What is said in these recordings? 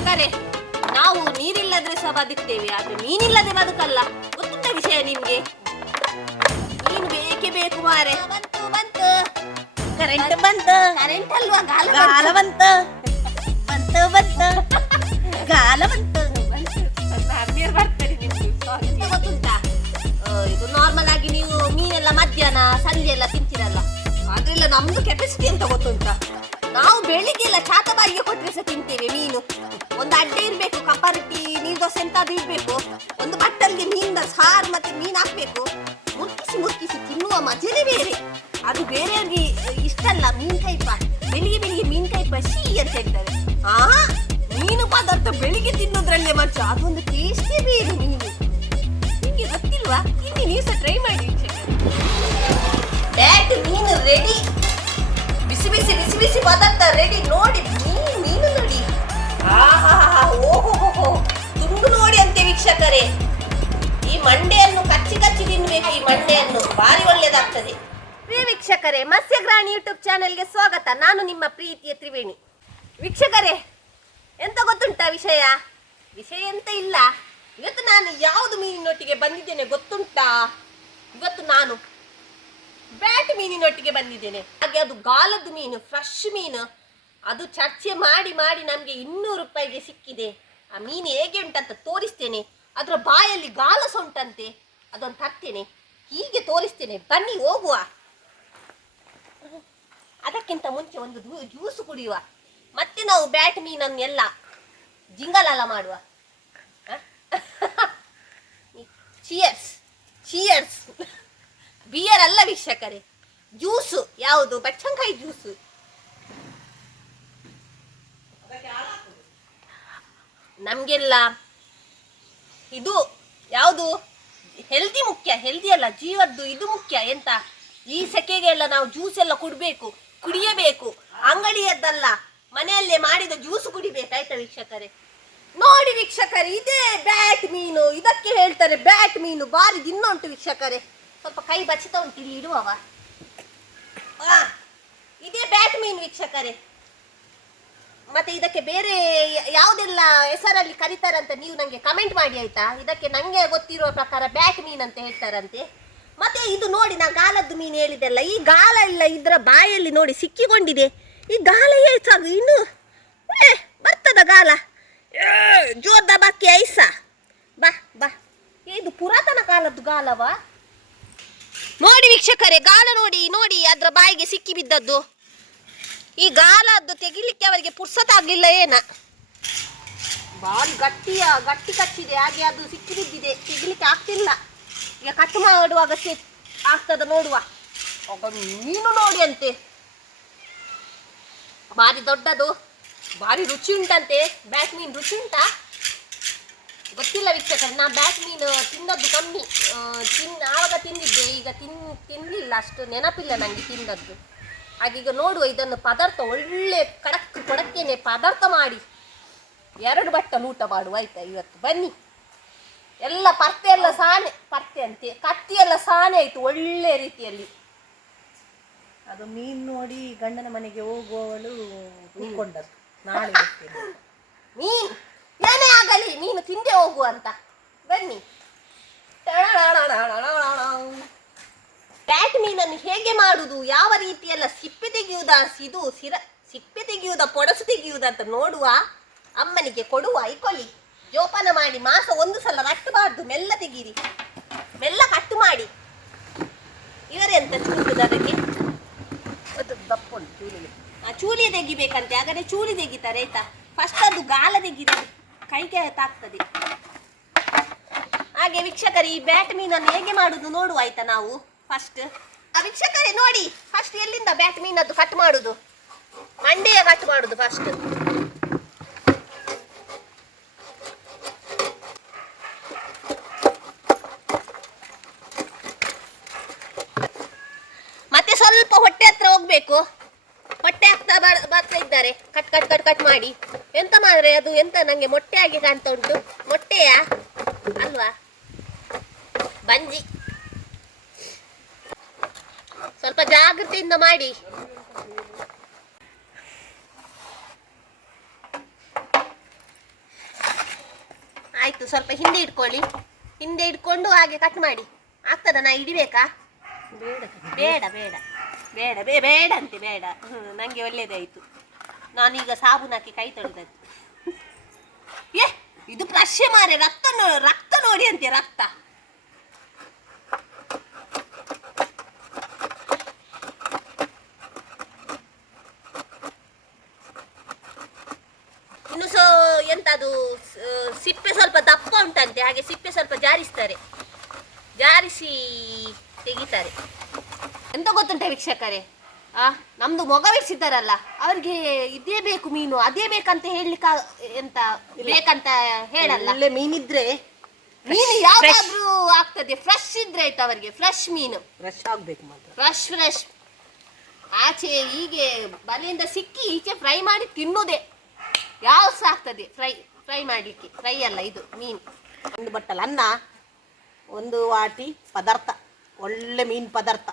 ವೀಕ್ಷಕರೇ, ನಾವು ನೀರಿಲ್ಲದ್ರೆ ಸಹ ಬದುಕ್ತೇವೆ, ಆದ್ರೆ ಮೀನಿಲ್ಲದೆ ಬದುಕಲ್ಲ. ಗೊತ್ತುಂಟ ವಿಷಯ ನಿಮ್ಗೆ? ಮೀನು ಬೇಕೇ ಬೇಕು ಮಾರೆ. ಬಂತು ಬಂತು ಕರೆಂಟ್ ಬಂತು. ಕರೆಂಟ್ ಅಲ್ವಾ, ಗಾಲ ಬಂತು. ಬಂತು ಬಂತು ಗಾಲ ಬಂತು. ಬರ್ತಾರೆ ನಿಮ್ಗೆ ಗೊತ್ತುಂಟಾ? ಇದು ನಾರ್ಮಲ್ ಆಗಿ ನೀವು ಮೀನೆಲ್ಲ ಮಧ್ಯಾಹ್ನ ಸಂಜೆ ಎಲ್ಲ ತಿಂತೀರಲ್ಲ, ಆದ್ರೆಲ್ಲ ನಮ್ದು ಕೆಪಾಸಿಟಿ ಅಂತ ಗೊತ್ತುಂಟಾ? ನಾವು ಬೆಳಿಗ್ಗೆ ಎಲ್ಲ ಚಾತಬಾರಿಗೆ ಕೊಟ್ಟರೆ ಸಹ ತಿಂತೇವೆ ಮೀನು. ಒಂದು ಅಡ್ಡೆ ಇರ್ಬೇಕು, ಕಪ್ಪಾರಟ್ಟಿ ನೀರು ದೋಸೆ ಎಂತಾದ್ರೂ ಇರ್ಬೇಕು, ಒಂದು ಬಟ್ಟಲ್ಗೆ ಮೀನಿನ ಸಾರು ಮತ್ತೆ ಮೀನು ಹಾಕ್ಬೇಕು, ಮುಕ್ಕಿಸಿ ಮುಕ್ಕಿಸಿ ತಿನ್ನುವ ಮಜನೇ ಬೇರೆ. ಅದು ಬೇರೆಯವ್ರಿಗೆ ಇಷ್ಟ ಅಲ್ಲ ಮೀನ್ ಕೈಪ. ಬೆಳಿಗ್ಗೆ ಮೀನ್ ಕೈಪ ಶೀ ಅಂತ ಹೇಳ್ತಾರೆ. ಮೀನು ಪದಾರ್ಥ ಬೆಳಿಗ್ಗೆ ತಿನ್ನೋದ್ರಲ್ಲೇ ಮಚ್ಚ, ಅದೊಂದು ಟೇಸ್ಟೇ ಬೇರೆ ಮೀನು. ನಿಮ್ಗೆ ಗೊತ್ತಿಲ್ವಾ? ಇಲ್ಲಿ ನೀವು ಸಹ ಟ್ರೈ ಮಾಡಿ. ಬ್ಯಾಟ್ ಮೀನು ರೆಡಿ, ಬಿಸಿ ಬಿಸಿ ಬಿಸಿ ಬಿಸಿ ಪದಾರ್ಥ ರೆಡಿ. ನೋಡಿ ಮೀನು ನೋಡಿ, ಓಹೋ ತುಂಡು ನೋಡಿ ಅಂತೆ ವೀಕ್ಷಕರೇ. ಈ ಮಂಡೆಯನ್ನು ಕಚ್ಚಿ ಕಚ್ಚಿ ತಿನ್ಬೇಕು. ಈ ಮಂಡೆಯನ್ನು ಭಾರಿ ಒಳ್ಳೇದಾಗ್ತದೆ. ಪ್ರಿಯ ವೀಕ್ಷಕರೇ, ಮತ್ಸ್ಯಗ್ರಾಣಿ ಯೂಟ್ಯೂಬ್ ಚಾನೆಲ್ಗೆ ಸ್ವಾಗತ. ನಾನು ನಿಮ್ಮ ಪ್ರೀತಿಯ ತ್ರಿವೇಣಿ. ವೀಕ್ಷಕರೇ, ಎಂತ ಗೊತ್ತುಂಟಾ ವಿಷಯ? ವಿಷಯ ಎಂತ ಇಲ್ಲ. ಇವತ್ತು ನಾನು ಯಾವುದು ಮೀನಿನೊಟ್ಟಿಗೆ ಬಂದಿದ್ದೇನೆ ಗೊತ್ತುಂಟಾ? ಇವತ್ತು ನಾನು ಬ್ಯಾಟ್ ಮೀನಿನೊಟ್ಟಿಗೆ ಬಂದಿದ್ದೇನೆ. ಹಾಗೆ ಅದು ಗಾಲದ್ದು ಮೀನು, ಫ್ರೆಶ್ ಮೀನು. ಅದು ಚರ್ಚೆ ಮಾಡಿ ಮಾಡಿ ನಮಗೆ 200 ರೂಪಾಯಿಗೆ ಸಿಕ್ಕಿದೆ. ಆ ಮೀನು ಹೇಗೆ ಉಂಟಂತ ತೋರಿಸ್ತೇನೆ. ಅದರ ಬಾಯಲ್ಲಿ ಗಾಲ ಸಹ ಉಂಟಂತೆ, ಅದನ್ನು ತರ್ತೇನೆ, ಹೀಗೆ ತೋರಿಸ್ತೇನೆ. ಬನ್ನಿ ಹೋಗುವ. ಅದಕ್ಕಿಂತ ಮುಂಚೆ ಒಂದು ಜ್ಯೂಸು ಕುಡಿಯುವ, ಮತ್ತೆ ನಾವು ಬ್ಯಾಟ್ ಮೀನನ್ನು ಎಲ್ಲ ಜಿಂಗಲಾಲ ಮಾಡುವ. Cheers cheers. ಬಿಯರ್ ಅಲ್ಲ ವೀಕ್ಷಕರೇ, ಜ್ಯೂಸು. ಯಾವುದು? ಬಚ್ಚಂಕಾಯಿ ಜ್ಯೂಸು. ನಮ್ಗೆಲ್ಲ ಇದು ಯಾವುದು ಹೆಲ್ದಿ ಮುಖ್ಯ, ಹೆಲ್ದಿ ಅಲ್ಲ ಜೀವದ್ದು ಇದು ಮುಖ್ಯ. ಎಂತ ಈ ಸೆಕೆಗೆಲ್ಲ ನಾವು ಜ್ಯೂಸ್ ಎಲ್ಲ ಕುಡಿಯಬೇಕು. ಅಂಗಡಿಯದ್ದಲ್ಲ, ಮನೆಯಲ್ಲೇ ಮಾಡಿದ ಜ್ಯೂಸ್ ಕುಡಿಬೇಕಾಯ್ತಾ ವೀಕ್ಷಕರೇ? ನೋಡಿ ವೀಕ್ಷಕರೇ, ಇದೇ ಬ್ಯಾಟ್ ಮೀನು. ಇದಕ್ಕೆ ಹೇಳ್ತಾರೆ ಬ್ಯಾಟ್ ಮೀನು. ಬಾರಿ ದಿನ ಉಂಟು ವೀಕ್ಷಕರೇ. ಸ್ವಲ್ಪ ಕೈ ಬಚ್ಚಿತ ಉಂಟು ಇಲ್ಲಿ ಇಡುವವ. ಇದೇ ಬ್ಯಾಟ್ ಮೀನು ವೀಕ್ಷಕರೇ. ಮತ್ತೆ ಇದಕ್ಕೆ ಬೇರೆ ಯಾವುದೆಲ್ಲ ಹೆಸರಲ್ಲಿ ಕರೀತಾರಂತ ನೀವು ನಂಗೆ ಕಮೆಂಟ್ ಮಾಡಿ ಆಯ್ತಾ? ಇದಕ್ಕೆ ನಂಗೆ ಗೊತ್ತಿರೋ ಪ್ರಕಾರ ಬ್ಯಾಟ್ ಮೀನ್ ಅಂತ ಹೇಳ್ತಾರಂತೆ. ಮತ್ತೆ ಇದು ನೋಡಿ, ನಾ ಗಾಲದ್ದು ಮೀನು ಹೇಳಿದೆಲ್ಲ, ಈ ಗಾಲ ಇಲ್ಲ ಇದರ ಬಾಯಲ್ಲಿ ನೋಡಿ ಸಿಕ್ಕಿಕೊಂಡಿದೆ. ಈ ಗಾಲ ಸಾಕು, ಇನ್ನು ಬರ್ತದ ಗಾಲ. ಜೋರ್ದ ಬಾಕಿ ಐಸ. ಬಾ ಬಾ, ಇದು ಪುರಾತನ ಕಾಲದ್ದು ಗಾಲವಾ? ನೋಡಿ ವೀಕ್ಷಕರೇ, ಗಾಲ ನೋಡಿ ನೋಡಿ, ಅದರ ಬಾಯಿಗೆ ಸಿಕ್ಕಿ ಬಿದ್ದದ್ದು. ಈ ಗಾಲದ್ದು ತೆಗಿಲಿಕ್ಕೆ ಅವರಿಗೆ ಪುರ್ಸತ್ತಾಗ್ಲಿಲ್ಲ ಏನ. ಬಾರಿ ಗಟ್ಟಿ ಕಚ್ಚಿದೆ, ಹಾಗೆ ಅದು ಸಿಕ್ಕಿ ಬಿದ್ದಿದೆ, ತೆಗಿಲಿಕ್ಕೆ ಆಗ್ತಿಲ್ಲ. ಈಗ ಕಟ್ ಮಾಡುವಾಗ ಆಗ್ತದ ನೋಡುವ. ಮೀನು ನೋಡಿ ಅಂತೆ, ಬಾರಿ ದೊಡ್ಡದು, ಬಾರಿ ರುಚಿ ಉಂಟಂತೆ. ಬ್ಯಾಟ್ ಮೀನು ರುಚಿ ಉಂಟಾ ಗೊತ್ತಿಲ್ಲ ವೀಕ್ಷಕರೇ. ನಾ ಬ್ಯಾಟ್ ಮೀನು ತಿನ್ನದ್ದು ಕಮ್ಮಿ. ಆವಾಗ ತಿಂದಿದ್ದೆ, ಈಗ ತಿನ್ನಲಿಲ್ಲ, ಅಷ್ಟು ನೆನಪಿಲ್ಲ ನನಗೆ ತಿಂದದ್ದು. ಹಾಗೀಗ ನೋಡುವ, ಇದನ್ನು ಪದಾರ್ಥ ಒಳ್ಳೆ ಕೊಡಕ್ಕೇನೆ ಪದಾರ್ಥ ಮಾಡಿ 2 ಬಟ್ಟಲು ಊಟ ಮಾಡುವ ಆಯ್ತಾ ಇವತ್ತು. ಬನ್ನಿ. ಎಲ್ಲ ಪರ್ತೆ ಎಲ್ಲ ಸಾನೆ, ಪರ್ತೆ ಅಂತೆ, ಕತ್ತಿ ಎಲ್ಲ ಸಾನೆ ಆಯ್ತು ಒಳ್ಳೆ ರೀತಿಯಲ್ಲಿ. ಅದು ಮೀನು ನೋಡಿ ಗಂಡನ ಮನೆಗೆ ಹೋಗುವವಳು ತಿಳ್ಕೊಂಡದ್ದು. ನಾಳೆ ಮೀನು ಏನೇ ಆಗಲಿ ಮೀನು ತಿಂದೆ ಹೋಗುವ ಅಂತ. ಬನ್ನಿ. ಬ್ಯಾಟ್ ಮೀನನ್ನು ಹೇಗೆ ಮಾಡುದು, ಯಾವ ರೀತಿಯೆಲ್ಲ ಸಿಪ್ಪೆ ತೆಗೆಯುವುದ ಪೊಡಸು ತೆಗೆಯುವುದ ಅಂತ ನೋಡುವ. ಅಮ್ಮನಿಗೆ ಕೊಡುವ, ಇಕೊಳ್ಳಿ, ಜೋಪಾನ ಮಾಡಿ. ಮಾಸ ಒಂದು ಸಲ ರಟ್ಟಬಾರ್ದು, ಮೆಲ್ಲ ತೆಗೀರಿ, ಮೆಲ್ಲ ಕಟ್ಟು ಮಾಡಿ. ಇವರೆಂತ ಚೂರುದು ಅದಕ್ಕೆ ದಪ್ಪ ಉಂಟು ಚೂಲಿ ತೆಗಿಬೇಕಂತೆ. ಹಾಗಾದ್ರೆ ಚೂಲಿ ತೆಗಿತಾರೆ ಆಯ್ತಾ. ಫಸ್ಟ್ ಅದು ಗಾಲ ತೆಗಿತಾರೆ, ಕೈಗೆ ತಾಗ್ತದೆ. ಹಾಗೆ ವೀಕ್ಷಕರೇ, ಈ ಬ್ಯಾಟ್ ಮೀನನ್ನು ಹೇಗೆ ಮಾಡುದು ನೋಡುವ ಆಯ್ತಾ ನಾವು. ಫಸ್ಟ್ ವೀಕ್ಷಕರೇ ನೋಡಿ, ಫಸ್ಟ್ ಎಲ್ಲಿಂದ ಬ್ಯಾಟ್ ಮೀನದ್ದು ಕಟ್ ಮಾಡುದು? ಮಂಡೆಯ ಕಟ್ ಮಾಡುದು ಫಸ್ಟ್. ಮತ್ತೆ ಸ್ವಲ್ಪ ಹೊಟ್ಟೆ ಹತ್ರ ಹೋಗ್ಬೇಕು. ಹೊಟ್ಟೆ ಆಗ್ತಾ ಬರ್ತಾ ಇದ್ದಾರೆ. ಕಟ್ ಮಾಡಿ. ಎಂತ ಮಾಡ್ರೆ ಅದು ಎಂತ ನಂಗೆ ಮೊಟ್ಟೆ ಆಗಿ ಕಾಣ್ತಾ ಉಂಟು. ಮೊಟ್ಟೆಯಾ ಅಲ್ವಾ? ಬಂಜಿ. ಸ್ವಲ್ಪ ಜಾಗ್ರತೆಯಿಂದ ಮಾಡಿ. ಆಯ್ತು, ಸ್ವಲ್ಪ ಹಿಂದೆ ಇಟ್ಕೊಳ್ಳಿ. ಹಿಂದೆ ಇಟ್ಕೊಂಡು ಹಾಗೆ ಕಟ್ ಮಾಡಿ. ಆಗ್ತದ? ನಾ ಹಿಡಿಬೇಕಾ? ಬೇಡ ಬೇಡ ಬೇಡ ಬೇಡ ಬೇಡ ಅಂತೆ, ಬೇಡ. ನನಗೆ ಒಳ್ಳೇದಾಯಿತು. ನಾನೀಗ ಸಾಬೂನು ಹಾಕಿ ಕೈ ತೊಳೆದದ್ದು. ಏ ಇದು ಪ್ರಶ್ನೆ ಮಾರೆ, ರಕ್ತ ನೋಡಿ ಅಂತೆ, ರಕ್ತ. ಇನ್ನು ಎಂತದು ಸಿಪ್ಪೆ ಸ್ವಲ್ಪ ದಪ್ಪ ಉಂಟಂತೆ, ಹಾಗೆ ಸಿಪ್ಪೆ ಸ್ವಲ್ಪ ಜಾರಿಸ್ತಾರೆ, ಜಾರಿಸಿ ತೆಗಿತಾರೆ. ಎಂತ ಗೊತ್ತುಂಟ ವೀಕ್ಷಕರೇ, ನಮ್ದು ಮೊಗವಿಡ್ಸಿದ್ದಾರಲ್ಲ, ಅವ್ರಿಗೆ ಇದೇ ಬೇಕು ಮೀನು, ಅದೇ ಬೇಕಂತ ಹೇಳಲಿಕ್ಕ ಎಂತ ಬೇಕಂತ ಹೇಳಲ್ಲ. ಒಳ್ಳೆ ಮೀನಿದ್ರೆ ಮೀನು ಯಾವ್ದಾದ್ರೂ ಆಗ್ತದೆ, ಫ್ರೆಶ್ ಇದ್ರೆ ಆಯ್ತು ಅವರಿಗೆ. ಫ್ರೆಶ್ ಮೀನು, ಫ್ರೆಶ್ ಆಗ್ಬೇಕು ಮಾತ್ರ. ಫ್ರೆಶ್. ಆಚೆ ಹೀಗೆ ಬಲೆಯಿಂದ ಸಿಕ್ಕಿ ಈಚೆ ಫ್ರೈ ಮಾಡಿ ತಿನ್ನೋದೇ. ಯಾವ ಸಹ ಆಗ್ತದೆ ಫ್ರೈ ಮಾಡ್ಲಿಕ್ಕೆ. ಫ್ರೈ ಅಲ್ಲ ಇದು ಮೀನು. ಒಂದು ಬಟ್ಟಲು ಅನ್ನ, ಒಂದು ವಾಟಿ ಪದಾರ್ಥ, ಒಳ್ಳೆ ಮೀನು ಪದಾರ್ಥ.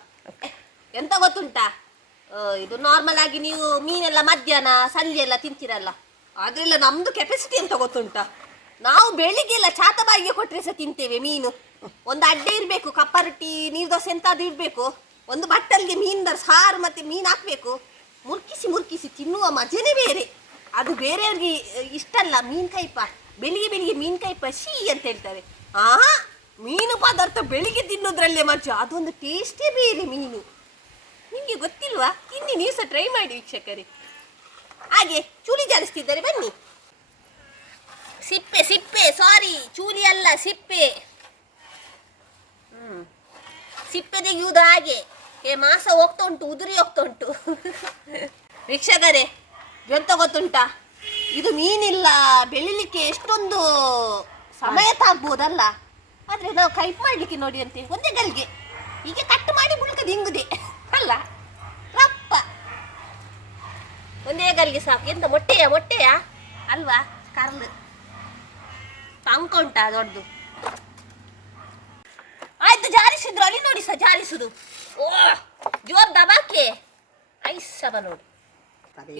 ಎಂತ ಗೊತ್ತುಂಟಾ, ಇದು ನಾರ್ಮಲ್ ಆಗಿ ನೀವು ಮೀನೆಲ್ಲ ಮಧ್ಯಾಹ್ನ ಸಂಜೆ ಎಲ್ಲ ತಿಂತೀರಲ್ಲ, ಅದೆಲ್ಲ ನಮ್ದು ಕೆಪಾಸಿಟಿ ಅಂತ ಗೊತ್ತುಂಟಾ. ನಾವು ಬೆಳಿಗ್ಗೆಲ್ಲ ಚಾತಬಾಯಿಗೆ ಕೊಟ್ಟರೆ ಸಹ ತಿಂತೇವೆ ಮೀನು. ಒಂದು ಅಡ್ಡೆ ಇರಬೇಕು, ಕಪ್ಪರೊಟ್ಟಿ, ನೀರು ದೋಸೆ ಎಂತಾದ್ರೂ ಇರಬೇಕು, ಒಂದು ಬಟ್ಟಲಿಗೆ ಮೀನಿನ ಸಾರು ಮತ್ತು ಮೀನು ಹಾಕಬೇಕು. ಮುರ್ಕಿಸಿ ತಿನ್ನುವ ಮಜನೇ ಬೇರೆ. ಅದು ಬೇರೆಯವ್ರಿಗೆ ಇಷ್ಟ ಅಲ್ಲ. ಮೀನು ಕೈಪ ಬೆಳಿಗ್ಗೆ ಮೀನು ಕೈಪ ಶೀ ಅಂತ ಹೇಳ್ತಾರೆ. ಮೀನು ಪದಾರ್ಥ ಬೆಳಿಗ್ಗೆ ತಿನ್ನೋದ್ರಲ್ಲೇ ಮಜಾ, ಅದೊಂದು ಟೇಸ್ಟೇ ಬೇರೆ ಮೀನು. ನಿಮಗೆ ಗೊತ್ತಿಲ್ವಾ? ತಿನ್ನಿ, ನೀವು ಸಹ ಟ್ರೈ ಮಾಡಿ ವೀಕ್ಷಕರೇ. ಹಾಗೆ ಚೂಲಿ ಜಾರಿಸ್ತಿದ್ದಾರೆ, ಬನ್ನಿ. ಸಿಪ್ಪೆ ಸಾರಿ, ಚೂಲಿ ಅಲ್ಲ, ಸಿಪ್ಪೆ. ಸಿಪ್ಪೆ ತೆಗೆಯುವುದು ಹಾಗೆ. ಮಾಸ ಹೋಗ್ತಾ ಉಂಟು, ಉದುರಿ ಹೋಗ್ತಾ ಉಂಟು. ವೀಕ್ಷಕರೇ, ಎಂತ ಗೊತ್ತುಂಟಾ, ಇದು ಮೀನಿಲ್ಲ ಬೆಳಿಲಿಕ್ಕೆ ಎಷ್ಟೊಂದು ಸಮಯ ತಾಗ್ಬೋದಲ್ಲ, ಆದ್ರೆ ನಾವು ಕೈಪ್ ಮಾಡ್ಲಿಕ್ಕೆ ನೋಡಿ ಅಂತೆ ಒಂದೇ ಗಲ್ಗೆ ಹೀಗೆ ಕಟ್ ಮಾಡಿ ಬುಳ್ಕದ ಹಿಂಗುದೆ ಅಲ್ಲ, ರಪ್ಪ ಒಂದೇ ಗಲ್ಗೆ ಸಾಕು. ಎಂತ ಮೊಟ್ಟೆಯ ಅಲ್ವಾ? ಕರ್ಲು ಟಂಕ ಉಂಟಾ ದೊಡ್ಡದು. ಆಯ್ತು, ಜಾರಿಸಿದ್ರು ಅಲ್ಲಿ ನೋಡಿ ಸಹ ಜಾರಿಸುದು. ಓ ಜೋರ್ ದಬಾಕೆ ಐಸವ ನೋಡಿ.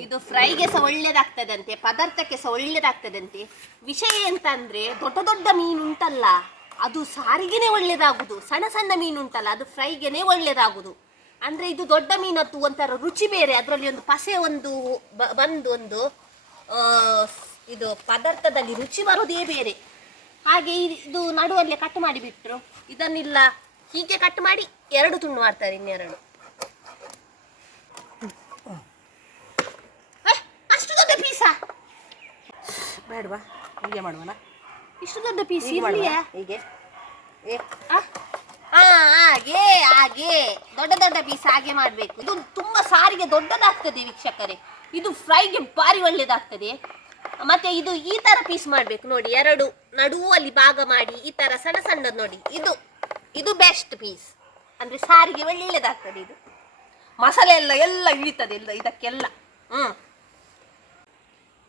ಇದು ಫ್ರೈಗೆ ಸಹ ಒಳ್ಳೇದಾಗ್ತದಂತೆ, ಪದಾರ್ಥಕ್ಕೆ ಸಹ ಒಳ್ಳೇದಾಗ್ತದಂತೆ. ವಿಷಯ ಎಂತ ಅಂದ್ರೆ, ದೊಡ್ಡ ಮೀನು ಉಂಟಲ್ಲ ಅದು ಸಾರಿಗೆನೆ ಒಳ್ಳೇದಾಗುದು. ಸಣ್ಣ ಮೀನು ಉಂಟಲ್ಲ ಅದು ಫ್ರೈಗೆನೆ ಒಳ್ಳೇದಾಗುದು. ಅಂದ್ರೆ ಇದು ದೊಡ್ಡ ಮೀನದ್ದು ಒಂಥರ ರುಚಿ ಬೇರೆ, ಅದರಲ್ಲಿ ಒಂದು ಪಸೆ ಬಂದು ಒಂದು ಇದು ಪದಾರ್ಥದಲ್ಲಿ ರುಚಿ ಬರೋದೇ ಬೇರೆ. ಹಾಗೆ ಇದು ನಡುವಲ್ಲೇ ಕಟ್ ಮಾಡಿ ಬಿಟ್ರು. ಇದನ್ನಿಲ್ಲ ಹೀಗೆ ಕಟ್ ಮಾಡಿ 2 ತುಂಡು ಮಾಡ್ತಾರೆ, ಇನ್ನೆರಡು. ಅಷ್ಟು ದೊಡ್ಡ ಪೀಸಾ? ಬೇಡವಾ? ಹೀಗೆ ಮಾಡುವನ? ಇಷ್ಟು ದೊಡ್ಡ ಪೀಸ್ ಹೀಗೆ ಹಾಗೆ ದೊಡ್ಡ ಪೀಸ್ ಹಾಗೆ ಮಾಡ್ಬೇಕು. ಇದು ತುಂಬಾ ಸಾರಿಗೆ ದೊಡ್ಡದಾಗ್ತದೆ ವೀಕ್ಷಕರೇ. ಇದು ಫ್ರೈಗೆ ಭಾರಿ ಒಳ್ಳೇದಾಗ್ತದೆ. ಮತ್ತೆ ಇದು ಈ ತರ ಪೀಸ್ ಮಾಡ್ಬೇಕು ನೋಡಿ, 2 ನಡುವಲ್ಲಿ ಭಾಗ ಮಾಡಿ ಈ ತರ ಸಣ್ಣದು ನೋಡಿ. ಇದು ಬೆಸ್ಟ್ ಪೀಸ್, ಅಂದ್ರೆ ಸಾರಿಗೆ ಒಳ್ಳೇದಾಗ್ತದೆ. ಇದು ಮಸಾಲೆ ಎಲ್ಲ ಇಳಿತದೆ ಇದಕ್ಕೆಲ್ಲ.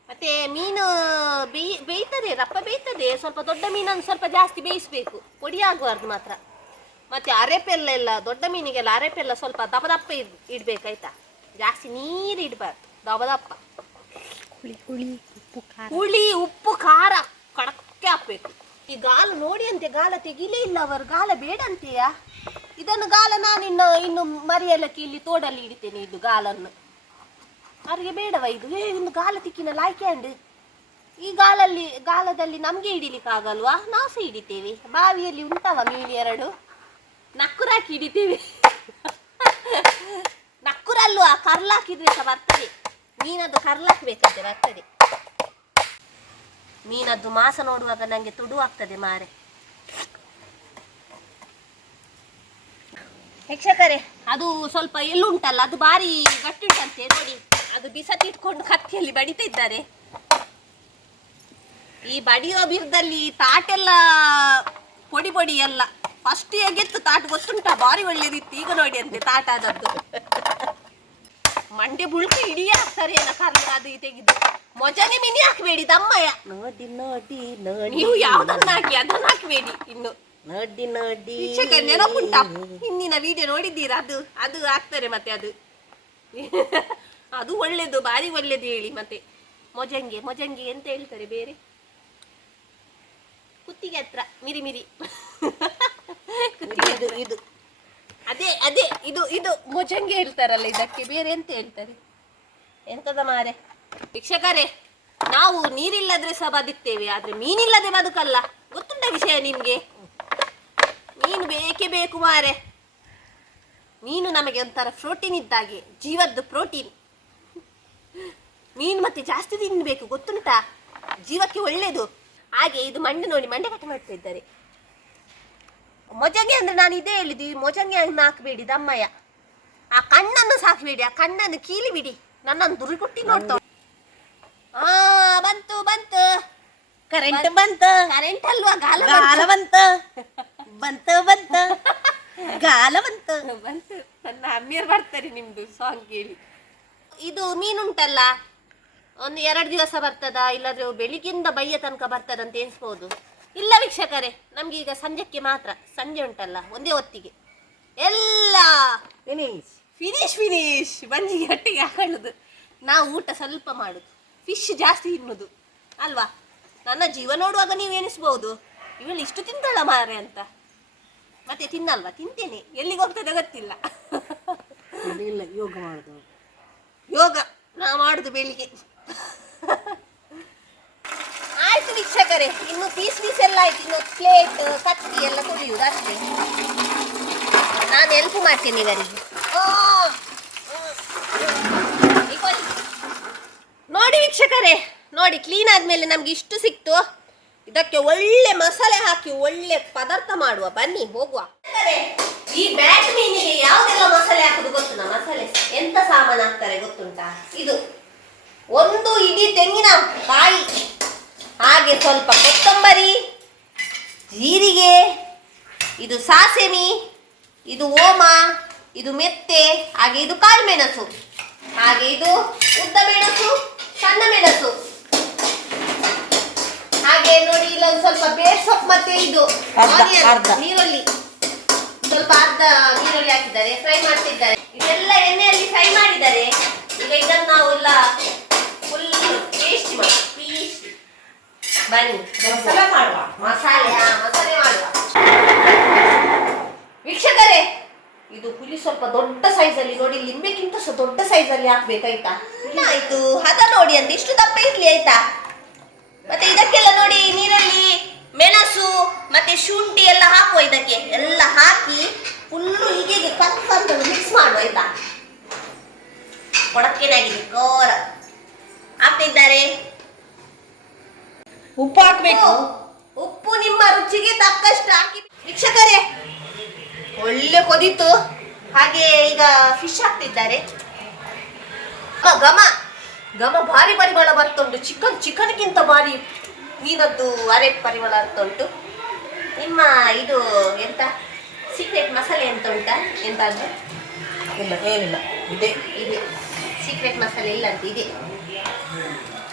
ಮತ್ತೆ ಮೀನು ಬೇಯ್ತದೆ, ರಪ್ಪ ಬೇಯ್ತದೆ. ಸ್ವಲ್ಪ ದೊಡ್ಡ ಮೀನನ್ನು ಸ್ವಲ್ಪ ಜಾಸ್ತಿ ಬೇಯಿಸ್ಬೇಕು, ಪೊಡಿ ಆಗುವಾರ್ದು ಮಾತ್ರ. ಮತ್ತೆ ಅರೆಪೆಲ್ಲ ದೊಡ್ಡ ಮೀನಿಗೆಲ್ಲ ಅರೆಪೆಲ್ಲ ಸ್ವಲ್ಪ ದಪ್ಪ ಇಡ್ಬೇಕಾಯ್ತಾ, ಜಾಸ್ತಿ ನೀರು ಇಡಬಾರ್ದು, ದಪ್ಪ. ಹುಳಿ ಉಪ್ಪು ಖಾರ ಕಡಕ್ಕೆ ಹಾಕ್ಬೇಕು. ಈ ಗಾಲ ನೋಡಿ ಅಂತೆ, ಗಾಲ ತೆಗಿಲೇ ಇಲ್ಲ ಅವರು. ಗಾಲ ಬೇಡ ಅಂತೆಯಾ? ಇದನ್ನು ಗಾಲ ನಾನು ಇನ್ನು ಮರಿಯಲ್ಲಕ್ಕೆ ಇಲ್ಲಿ ತೋಡಲ್ಲಿ ಇಡ್ತೇನೆ. ಇದು ಗಾಲನ್ನು ಅವ್ರಿಗೆ ಬೇಡವ? ಒಂದು ಗಾಲ ತಿಕ್ಕಿನ ಲಾಯ್ಕ್ಯಾಂಡ್. ಈ ಗಾಲದಲ್ಲಿ ನಮ್ಗೆ ಹಿಡಿಲಿಕ್ಕೆ ಆಗಲ್ವಾ? ನಾವು ಸಹ ಹಿಡಿತೇವೆ. ಬಾವಿಯಲ್ಲಿ ಉಂಟವ ಮೀನು 2, ನಕ್ಕುರಾಕಿ ಹಿಡಿತೇವೆ. ನಕ್ಕುರಲ್ವಾ, ಕರ್ಲಾಕಿದ್ರೆ ಸಹ ಬರ್ತದೆ. ಮೀನದ್ದು ಕರ್ಲಾಕ್ಬೇಕಂತೆ, ಬರ್ತದೆ. ಮೀನದ್ದು ಮಾಸ ನೋಡುವಾಗ ನಂಗೆ ತುಡು ಆಗ್ತದೆ ಮಾರೆ. ವೀಕ್ಷಕರೇ, ಅದು ಸ್ವಲ್ಪ ಎಲ್ಲುಂಟಲ್ಲ ಅದು ಭಾರಿ ಗಟ್ಟಿ ಉಂಟಂತೆ ನೋಡಿ. ಅದು ಬಿಸತ್ತಿಟ್ಕೊಂಡು ಕತ್ತಿಯಲ್ಲಿ ಬಡಿತಾ ಇದ್ದಾರೆ. ಈ ಬಡಿಯೋ ಬಿರ್ದಲ್ಲಿ ತಾಟೆಲ್ಲ ಪೊಡಿ ಎಲ್ಲ ಫಸ್ಟ್ ಹೇಗೆತ್ತು ತಾಟ ಗೊತ್ತುಂಟ, ಭಾರಿ ಒಳ್ಳೇದಿತ್ತು. ಈಗ ನೋಡಿ ಅಂತೆ ತಾಟ ಆದದ್ದು. ಮಂಡೆ ಬುಳ್ಕು ಇಡೀ ಹಾಕ್ತಾರೆ ಎಲ್ಲ ಕರ್ಲ ಅದು ತೆಗೆದು. ಮೊಜನೆ ಮಿನಿ ಹಾಕ್ಬೇಡಿ ದಮ್ಮಯ್ಯ. ನೋಡಿ ನೀವು ಯಾವ್ದನ್ನ ಹಾಕಿ ಅದನ್ನ ಹಾಕ್ಬೇಡಿ. ಇನ್ನು ನೋಡಿ ವೀಕ್ಷಕರೇ, ನೆನಪುಂಟ ಹಿಂದಿನ ವಿಡಿಯೋ ನೋಡಿದ್ದೀರಾ? ಅದು ಹಾಕ್ತಾರೆ. ಮತ್ತೆ ಅದು ಒಳ್ಳೇದು, ಭಾರಿ ಒಳ್ಳೇದು ಹೇಳಿ. ಮತ್ತೆ ಮೊಜಂಗೆ ಎಂತ ಹೇಳ್ತಾರೆ ಬೇರೆ? ಕುತ್ತಿಗೆ ಹತ್ರ ಮಿರಿ ಮಿರಿ ಇದು ಇದು ಅದೇ ಅದೇ ಇದು ಇದು ಮೊಜಂಗೆ ಹೇಳ್ತಾರಲ್ಲ, ಇದಕ್ಕೆ ಬೇರೆ ಎಂತ ಹೇಳ್ತಾರೆ? ಎಂತದ ಮಾರೆ ವೀಕ್ಷಕರೇ, ನಾವು ನೀರಿಲ್ಲದ್ರೆ ಸಹ ಬದುಕ್ತೇವೆ, ಆದ್ರೆ ಮೀನಿಲ್ಲದೆ ಬದುಕಲ್ಲ. ಗೊತ್ತುಂಟ ವಿಷಯ ನಿಮ್ಗೆ? ಮೀನು ಬೇಕೇ ಬೇಕು ಮಾರೆ. ಮೀನು ನಮಗೆ ಒಂಥರ ಪ್ರೋಟೀನ್ ಇದ್ದಾಗೆ, ಜೀವದ್ದು ಪ್ರೋಟೀನ್. ಮೀನು ಮತ್ತೆ ಜಾಸ್ತಿ ತಿನ್ಬೇಕು, ಗೊತ್ತುಂಟಾ? ಜೀವಕ್ಕೆ ಒಳ್ಳೇದು. ಹಾಗೆ ಇದು ಮಂಡೆ ನೋಡಿ, ಮಂಡೆ ಕಟ್ ಮಾಡ್ತಾ ಇದ್ದಾರೆ. ಮೊಜಂಗೆ ಅಂದ್ರೆ ನಾನು ಇದೇ ಹೇಳಿದ್ದು, ಈ ಮೊಜಂಗೆ ಹಣ್ಣು ಹಾಕಬೇಡಿ ದಮ್ಮಯ್ಯ. ಆ ಕಣ್ಣನ್ನು ಸಾಕಬೇಡಿ, ಆ ಕಣ್ಣನ್ನು ಕೀಲಿ ಬಿಡಿ. ನನ್ನನ್ನು ದುರಿಗುಟ್ಟಿ ನೋಡ್ತಾವ. ಬಂತು ಬಂತು, ಕರೆಂಟ್ ಬಂತು. ಕರೆಂಟ್ ಅಲ್ವಾ, ಗಾಲ ಗಾಲ ಬಂತು. ಬಂತು ಬಂತು ಗಾಲ ಬಂತು. ಬಂತು. ನನ್ನ ಅಮ್ಮಿಯರು ಬರ್ತಾರೆ ನಿಮ್ದು ಸಾಂಗ್ ಕೇಳಿ. ಇದು ಮೀನುಂಟಲ್ಲ, ಒಂದು 2 ದಿವಸ ಬರ್ತದ, ಇಲ್ಲಾದ್ರೆ ಬೆಳಿಗ್ಗಿಂದ ಬೈಯ ತನಕ ಬರ್ತದ ಅಂತ ಎನಿಸ್ಬೋದು. ಇಲ್ಲ ವೀಕ್ಷಕರೇ, ನಮ್ಗೆ ಈಗ ಸಂಜೆಕ್ಕೆ ಮಾತ್ರ. ಸಂಜೆ ಉಂಟಲ್ಲ, ಒಂದೇ ಹೊತ್ತಿಗೆ ಎಲ್ಲ ಫಿನಿಶ್ ಫಿನಿಶ್ ಫಿನಿಶ್ ಬಂಜಿಗೆ ಒಟ್ಟಿಗೆ ಹಾಕೊಳ್ಳುದು. ನಾವು ಊಟ ಸ್ವಲ್ಪ ಮಾಡುದು, ಫಿಶ್ ಜಾಸ್ತಿ ತಿನ್ನುದು ಅಲ್ವಾ? ನನ್ನ ಜೀವ ನೋಡುವಾಗ ನೀವು ಎನಿಸ್ಬೋದು, ಇವಳು ಇಷ್ಟು ತಿಂತಾಳ ಮಾರೆ ಅಂತ. ಮತ್ತೆ ತಿನ್ನಲ್ವಾ? ತಿಂತೇನೆ, ಎಲ್ಲಿಗೆ ಹೋಗ್ತದೆ ಗೊತ್ತಿಲ್ಲ. ಇಲ್ಲ, ಯೋಗ ಮಾಡುದು. ಯೋಗ ನಾ ಮಾಡುದು ಬೆಳಿಗ್ಗೆ. ಆಯ್ತು ವೀಕ್ಷಕರೇ, ಇನ್ನು ಪೀಸ್ ಎಲ್ಲ ಆಯ್ತು. ಇನ್ನು ಪ್ಲೇಟ್ ಕತ್ತಿ ಎಲ್ಲ ತೊಳೆಯುವುದು ಅಷ್ಟೇ. ನಾನು ಹೆಲ್ಪ್ ಮಾಡ್ತೇನೆ ಇವರಿಗೆ. ನೋಡಿ ವೀಕ್ಷಕರೇ, ನೋಡಿ ಕ್ಲೀನ್ ಆದ್ಮೇಲೆ ನಮ್ಗೆ ಇಷ್ಟು ಸಿಕ್ತು. ಇದಕ್ಕೆ ಒಳ್ಳೆ ಮಸಾಲೆ ಹಾಕಿ ಒಳ್ಳೆ ಪದಾರ್ಥ ಮಾಡುವ, ಬನ್ನಿ ಹೋಗುವ. ಈ ಬ್ಯಾಟ್ ಮೀನಿಗೆ ಯಾವ್ದೆಲ್ಲ ಮಸಾಲೆ ಹಾಕುದು ಗೊತ್ತುಂಟಾ? ಮಸಾಲೆ ಎಂತ ಸಾಮಾನು ಹಾಕ್ತಾರೆ ಗೊತ್ತುಂಟಾ? ಇದು ಒಂದು ಇಡೀ ತೆಂಗಿನ ಕಾಯಿ, ಹಾಗೆ ಸ್ವಲ್ಪ ಕೊತ್ತಂಬರಿ, ಜೀರಿಗೆ, ಇದು ಸಾಸೆಮಿ, ಇದು ಓಮ, ಇದು ಮೆತ್ತೆ, ಹಾಗೆ ಇದು ಕಾಳು ಮೆಣಸು, ಹಾಗೆ ಇದು ಉದ್ದ ಮೆಣಸು, ಸಣ್ಣ ಮೆಣಸು, ಹಾಗೆ ನೋಡಿ ಇಲ್ಲೊಂದು ಸ್ವಲ್ಪ ಬೇರ್ ಸೊಪ್ಪು, ಮತ್ತೆ ಇದು ನೀರುಳ್ಳಿ, ಸ್ವಲ್ಪ ಅರ್ಧ ನೀರುಳ್ಳಿ ಹಾಕಿದ್ದಾರೆ, ಫ್ರೈ ಮಾಡ್ತಿದ್ದಾರೆ. ಇದೆಲ್ಲ ಎಣ್ಣೆಯಲ್ಲಿ ಫ್ರೈ ಮಾಡಿದ್ದಾರೆ. ಈಗ ಇದನ್ನು ನಾವು ಎಲ್ಲ ಫುಲ್ ಪೇಸ್ಟ್ ಮಾಡಿ ಬನ್ನಿ ಮಸಾಲೆ ಮಾಡುವ. ಮಸಾಲೆ ಮಾಡುವ ವೀಕ್ಷಕರೇ. ಇದು ಹುಳಿ ಸ್ವಲ್ಪ ದೊಡ್ಡ ಸೈಜಲ್ಲಿ ನೋಡಿ, ಲಿಂಬೆಗಿಂತ ಸಹ ದೊಡ್ಡ ಸೈಜಲ್ಲಿ ಹಾಕ್ಬೇಕಾಯ್ತಾ? ಇಲ್ಲ ಆಯ್ತು, ಹದ ನೋಡಿ ಅಂತ ಇಷ್ಟು ದಪ್ಪ ಇರ್ಲಿ ಆಯ್ತಾ? ಮತ್ತೆ ಇದಕ್ಕೆಲ್ಲ ನೋಡಿ ನೀರಲ್ಲಿ ಮೆಣಸು ಮತ್ತೆ ಶುಂಠಿ ಎಲ್ಲ ಹಾಕುವ. ಇದಕ್ಕೆ ಎಲ್ಲ ಹಾಕಿ ಫುಲ್ಲು ಹೀಗೆ ಕತ್ತಂತ ಮಿಕ್ಸ್ ಮಾಡುವ ಆಯ್ತಾ? ಕೊಡಕ್ಕೇನಾಗಿದೆ ಕೋರ ಹಾಕ್ತಿದ್ದಾರೆ. ಉಪ್ಪು ಹಾಕ್ಬೇಕು. ಉಪ್ಪು ನಿಮ್ಮ ರುಚಿಗೆ ತಕ್ಕಷ್ಟು ಹಾಕಿ ವೀಕ್ಷಕರೇ. ಒಳ್ಳೆ ಕೊದಿತು. ಹಾಗೆ ಈಗ ಫಿಶ್ ಹಾಕ್ತಿದ್ದಾರೆ. ಘಮ ಘಮ ಭಾರಿ ಪರಿಮಳ ಬರ್ತುಂಟು. ಚಿಕನ್ಗಿಂತ ಭಾರಿ ಮೀನದ್ದು ಅರೆ ಪರಿಮಳ ಬರ್ತುಂಟು. ನಿಮ್ಮ ಇದು ಎಂತ ಸೀಕ್ರೆಟ್ ಮಸಾಲೆ ಎಂತ ಉಂಟಾ? ಎಂತಾದ್ರು? ಇಲ್ಲ, ಏನಿಲ್ಲ, ಇದೆ ಇದೆ ಸೀಕ್ರೆಟ್ ಮಸಾಲೆ ಇಲ್ಲ ಅಂತ ಇದೆ.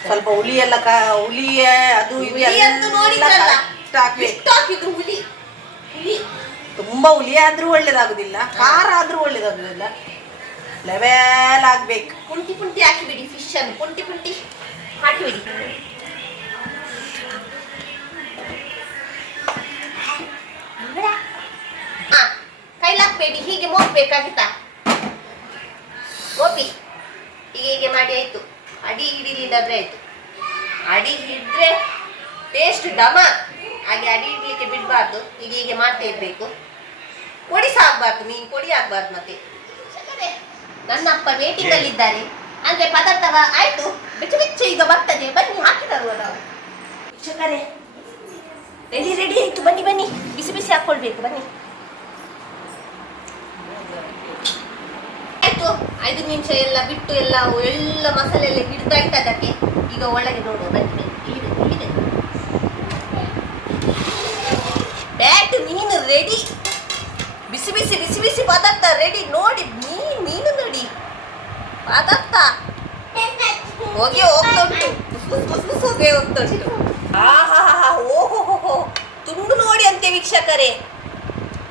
ಸ್ವಲ್ಪ ಹುಳಿ ಎಲ್ಲ ಹುಳಿ ಅದು ಹುಳಿ ಅಂತೂ ನೋಡಿದ್ರಲ್ಲ, ಎಷ್ಟು ಹಾಕಿದ್ರು ಹುಳಿ. ತುಂಬಾ ಹುಳಿ ಆದ್ರೂ ಒಳ್ಳೇದಾಗುದಿಲ್ಲ, ಖಾರ ಆದ್ರೂ ಒಳ್ಳೇದಾಗುದಿಲ್ಲ. ಲೆವೆಲ್ ಆಗ್ಬೇಕು. ಪುಂಟಿ ಪುಂಟಿ ಹಾಕಿಬಿಡಿ, ಫಿಶ್ ಅನ್ನು ಪುಂಟಿ ಪುಂಟಿ ಹಾಕಿಬಿಡಿ. ಕೈಲಾಕ್ಬೇಡಿ, ಹೀಗೆ ಮೋಪ್ಬೇಕಾಗಿತ್ತಾ? ಮೋಪಿ ಹೀಗೆ ಮಾಡಿ ಆಯ್ತು. ಅಡಿ ಹಿಡಿಲಿಲ್ಲಾದ್ರೆ ಆಯ್ತು. ಅಡಿ ಹಿಡಿದ್ರೆ ಟೇಸ್ಟ್ ಡಮ. ಹಾಗೆ ಅಡಿ ಹಿಡ್ಲಿಕ್ಕೆ ಬಿಡಬಾರ್ದು. ಹೀಗೆ ಮಾಡ್ತಾ ಇರ್ಬೇಕು. ಪೊಡಿ ಸಹ ಆಗ್ಬಾರ್ದು, ಮೀನು ಪೊಡಿ ಆಗ್ಬಾರ್ದು. ಮತ್ತೆ ನನ್ನಪ್ಪ ವೇಟಿಂಗ್ ಅಲ್ಲಿ ಇದ್ದಾರೆ ಅಂದ್ರೆ ಪದಾರ್ಥ ಆಯ್ತು, ಬೆಚ್ಚ ಈಗ ಬರ್ತದೆ. ಬನ್ನಿ ಹಾಕಿ ತರುವ ನಾವು. ವೀಕ್ಷಕರೇ ರೆಡಿ ರೆಡಿ ಆಯ್ತು, ಬನ್ನಿ ಬನ್ನಿ, ಬಿಸಿ ಬಿಸಿ ಹಾಕೊಳ್ಬೇಕು ಬನ್ನಿ. ಆಯ್ತು, 5 ನಿಮಿಷ ಎಲ್ಲ ಬಿಟ್ಟು ಎಲ್ಲ ಮಸಾಲೆ ಎಲ್ಲ ಹಿಡಿದಾಯ್ತು ಅದಕ್ಕೆ. ಈಗ ಒಳಗೆ ನೋಡುವ ಬನ್ನಿ. ಇಲ್ಲಿದೆ ಬ್ಯಾಟ್ ಮೀನು ರೆಡಿ. ಬಿಸಿ ಬಿಸಿ ಬಿಸಿ ಬಿಸಿ ಪದಾರ್ಥ ರೆಡಿ. ನೋಡಿ ಮೀನು ನೋಡಿ ಪದಾರ್ಥ ಹೋಗಿ ಹೋಗ್ತುಂಟು, ಹೋಗಿ ಹೋಗ್ತುಂಟು. ಓಹೋ ತುಂಡು ನೋಡಿ ಅಂತೆ ವೀಕ್ಷಕರೇ.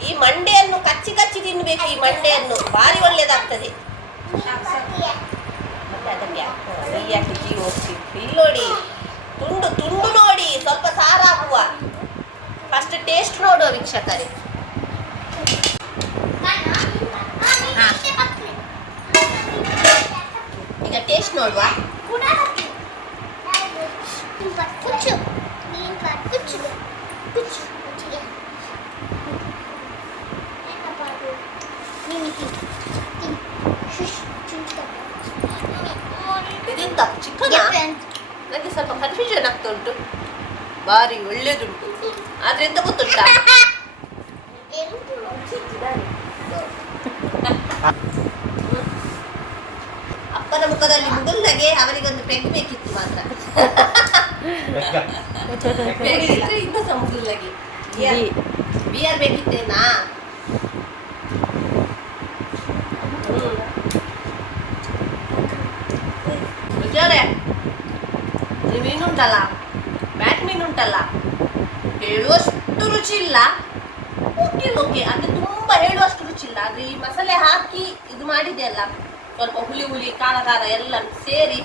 ಈ ಮಂಡೆಯನ್ನು ಕಚ್ಚಿ ಕಚ್ಚಿ ತಿನ್ಬೇಕು. ಈ ಮಂಡೆಯನ್ನು ಭಾರಿ ಒಳ್ಳೇದಾಗ್ತದೆ. ಮತ್ತೆ ಅದಕ್ಕೆ ಯಾಕೆ ಜೀವ ಹೋಗ್ತೀವಿ. ಇಲ್ಲಿ ನೋಡಿ ತುಂಡು ನೋಡಿ, ಸ್ವಲ್ಪ ಸಾರು ಹಾಕುವ. ಟೇಸ್ಟ್ ನೋಡುವ ವೀಕ್ಷಕರೇ. ಈಗ ಟೇಸ್ಟ್ ನೋಡುವ. ಇದೆಂತ ಚಿಕನ್? ನನಗೆ ಸ್ವಲ್ಪ ಕನ್ಫ್ಯೂಷನ್ ಆಗ್ತಾ ಉಂಟು. ಬಾರಿ ಒಳ್ಳೇದುಂಟು, ಆದ್ರೆ ಎಂತ ಗೊತ್ತುಂಟಾ, ಅಪ್ಪನ ಮುಖದಲ್ಲಿ ಮುಗುಲ್ನಗೆ ಅವರಿಗೊಂದು ಪೆಗ್ ಬೇಕಿತ್ತು ಮಾತ್ರ. ಬೇಕಿದ್ರೆ ಇನ್ನೂ ಸಹ ಮುಗುಲ್ನಗೆ ಬಿಯರ್ ಬೇಕಿತ್ತೇನಾ? ವಿಚಾರೆ ಈ ಮೀನುಂಟಲ್ಲ, ಬ್ಯಾಟ್ ಮೀನುಂಟಲ್ಲ, ಹೇಳುವಷ್ಟು ರುಚಿ ಇಲ್ಲ. ಓಕೆ ಓಕೆ, ಅಂದ್ರೆ ತುಂಬಾ ಹೇಳುವಷ್ಟು ರುಚಿ ಇಲ್ಲ. ಆದ್ರೆ ಈ ಮಸಾಲೆ ಹಾಕಿ ಇದು ಮಾಡಿದೆಯಲ್ಲ, ಸ್ವಲ್ಪ ಹುಳಿ ಹುಳಿ ಖಾರ ಖಾರ ಎಲ್ಲ ಸೇರಿ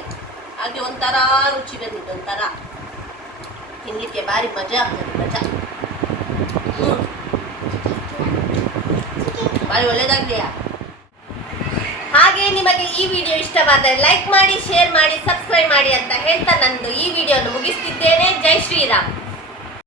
ಹಾಗೆ ಒಂಥರ ರುಚಿ ಬಂದಿತ್ತು. ಒಂಥರ ತಿನ್ಲಿಕ್ಕೆ ಭಾರಿ ಮಜಾ ಆಗ್ತದೆ, ಮಜಾ. ಭಾರಿ ಒಳ್ಳೇದಾಗ್ಲಿಯಾ? ಹಾಗೆ ನಿಮಗೆ ಈ ವಿಡಿಯೋ ಇಷ್ಟವಾದರೆ ಲೈಕ್ ಮಾಡಿ, ಶೇರ್ ಮಾಡಿ, ಸಬ್ಸ್ಕ್ರೈಬ್ ಮಾಡಿ ಅಂತ ಹೇಳ್ತಾ ನಂದು ಈ ವಿಡಿಯೋವನ್ನು ಮುಗಿಸ್ತಿದ್ದೇನೆ. ಜೈ ಶ್ರೀರಾಮ್.